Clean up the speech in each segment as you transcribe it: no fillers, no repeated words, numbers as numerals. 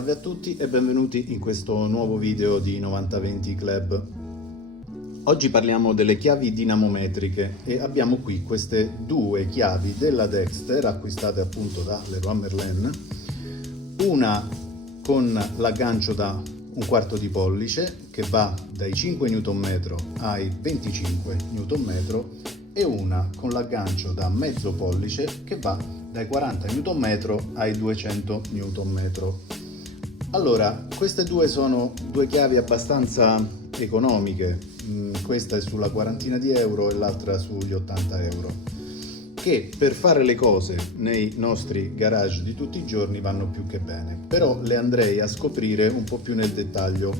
Salve a tutti e benvenuti in questo nuovo video di 9020 Club. Oggi parliamo delle chiavi dinamometriche e abbiamo qui queste due chiavi della Dexter acquistate appunto da Leroy Merlin, una con l'aggancio da 1/4 di pollice che va dai 5 Nm ai 25 Nm e una con l'aggancio da mezzo pollice che va dai 40 Nm ai 200 Nm. Allora, queste due sono due chiavi abbastanza economiche, questa è sulla quarantina di euro e l'altra sugli 80 euro, che per fare le cose nei nostri garage di tutti i giorni vanno più che bene, però le andrei a scoprire un po' più nel dettaglio.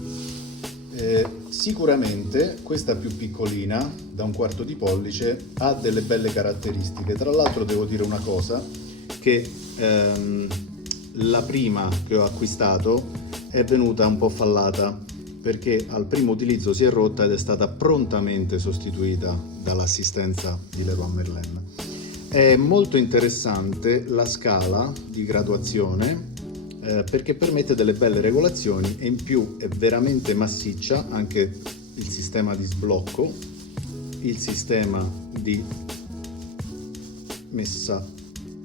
Sicuramente questa più piccolina, da 1/4 di pollice, ha delle belle caratteristiche. Tra l'altro devo dire una cosa, che la prima che ho acquistato è venuta un po' fallata perché al primo utilizzo si è rotta ed è stata prontamente sostituita dall'assistenza di Leroy Merlin. È molto interessante la scala di graduazione perché permette delle belle regolazioni e in più è veramente massiccia anche il sistema di sblocco, il sistema di messa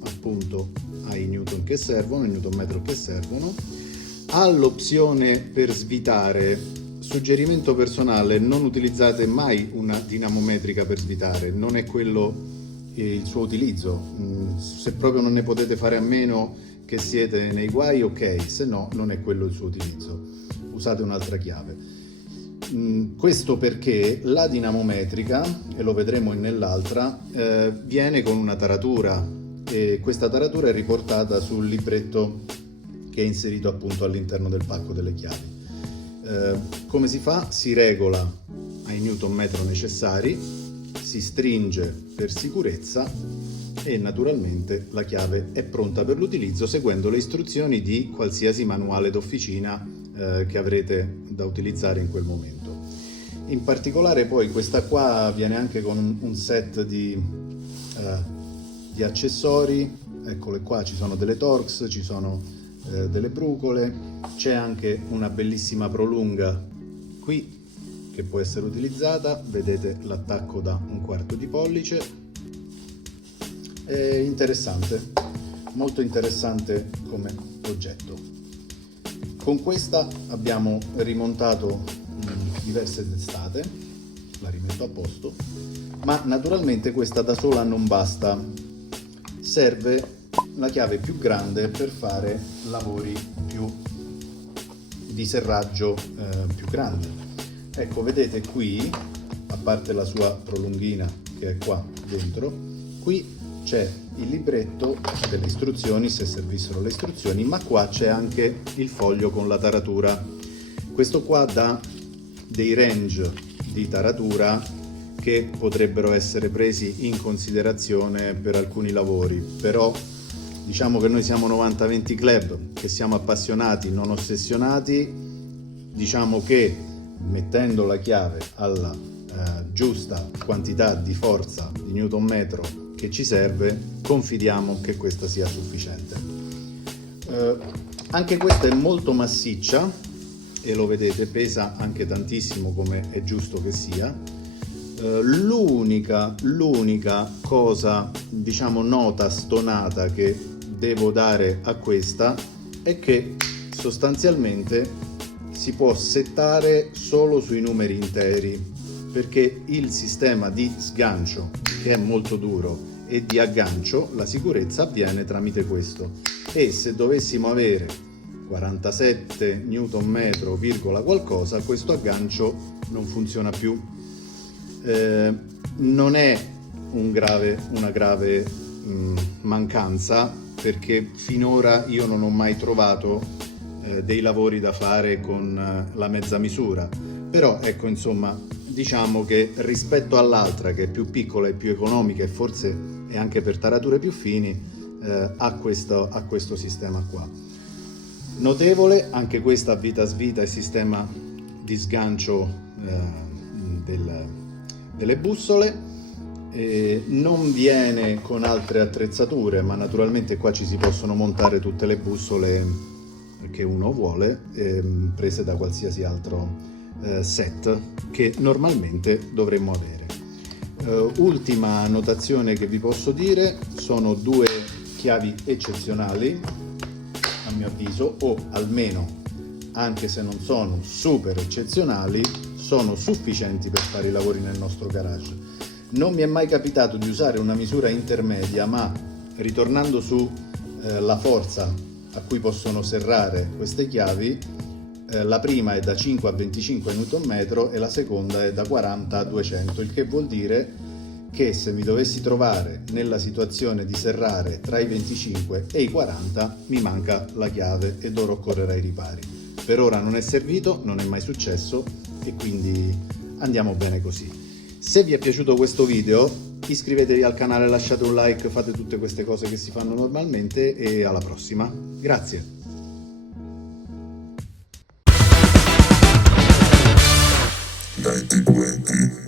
appunto ai newton che servono, ai newton metro che servono. Ha l'opzione per svitare. Suggerimento personale: non utilizzate mai una dinamometrica per svitare, non è quello il suo utilizzo. Se proprio non ne potete fare a meno, che siete nei guai, ok, se no non è quello il suo utilizzo, usate un'altra chiave. Questo perché la dinamometrica, e lo vedremo nell'altra, viene con una taratura e questa taratura è riportata sul libretto che è inserito appunto all'interno del pacco delle chiavi. Come si fa? Si regola ai newton metro necessari, si stringe per sicurezza e naturalmente la chiave è pronta per l'utilizzo seguendo le istruzioni di qualsiasi manuale d'officina che avrete da utilizzare in quel momento. In particolare poi questa qua viene anche con un set di accessori. Eccole qua, ci sono delle Torx, ci sono delle brucole, c'è anche una bellissima prolunga qui che può essere utilizzata, vedete l'attacco da 1/4 di pollice. È interessante, molto interessante come oggetto. Con questa abbiamo rimontato diverse testate, la rimetto a posto, ma naturalmente questa da sola non basta, serve la chiave più grande per fare lavori più di serraggio più grandi. Ecco, vedete qui, a parte la sua prolunghina che è qua dentro, qui c'è il libretto delle istruzioni se servissero le istruzioni, ma qua c'è anche il foglio con la taratura. Questo qua dà dei range di taratura che potrebbero essere presi in considerazione per alcuni lavori, però diciamo che noi siamo 9020 Club, che siamo appassionati, non ossessionati. Diciamo che mettendo la chiave alla giusta quantità di forza di newton metro che ci serve, confidiamo che questa sia sufficiente. Anche questa è molto massiccia e lo vedete, pesa anche tantissimo come è giusto che sia. L'unica cosa, diciamo, nota stonata che devo dare a questa è che sostanzialmente si può settare solo sui numeri interi, perché il sistema di sgancio, che è molto duro, e di aggancio, la sicurezza avviene tramite questo, e se dovessimo avere 47 Nm virgola qualcosa, questo aggancio non funziona più. Non è una grave mancanza, perché finora io non ho mai trovato dei lavori da fare con la mezza misura, però ecco, insomma, diciamo che rispetto all'altra, che è più piccola e più economica e forse è anche per tarature più fini, ha questo sistema qua. Notevole anche questa a vita svita e sistema di sgancio delle bussole. Non viene con altre attrezzature, ma naturalmente qua ci si possono montare tutte le bussole che uno vuole, prese da qualsiasi altro set che normalmente dovremmo avere. Ultima notazione che vi posso dire: sono due chiavi eccezionali a mio avviso, o almeno, anche se non sono super eccezionali, sono sufficienti per fare i lavori nel nostro garage. Non mi è mai capitato di usare una misura intermedia, ma ritornando su la forza a cui possono serrare queste chiavi, la prima è da 5 a 25 Nm e la seconda è da 40 a 200, il che vuol dire che se mi dovessi trovare nella situazione di serrare tra i 25 e i 40 mi manca la chiave e dovrò correre ai ripari. Per ora non è servito, non è mai successo e quindi andiamo bene così. Se vi è piaciuto questo video, iscrivetevi al canale, lasciate un like, fate tutte queste cose che si fanno normalmente e alla prossima. Grazie! 9020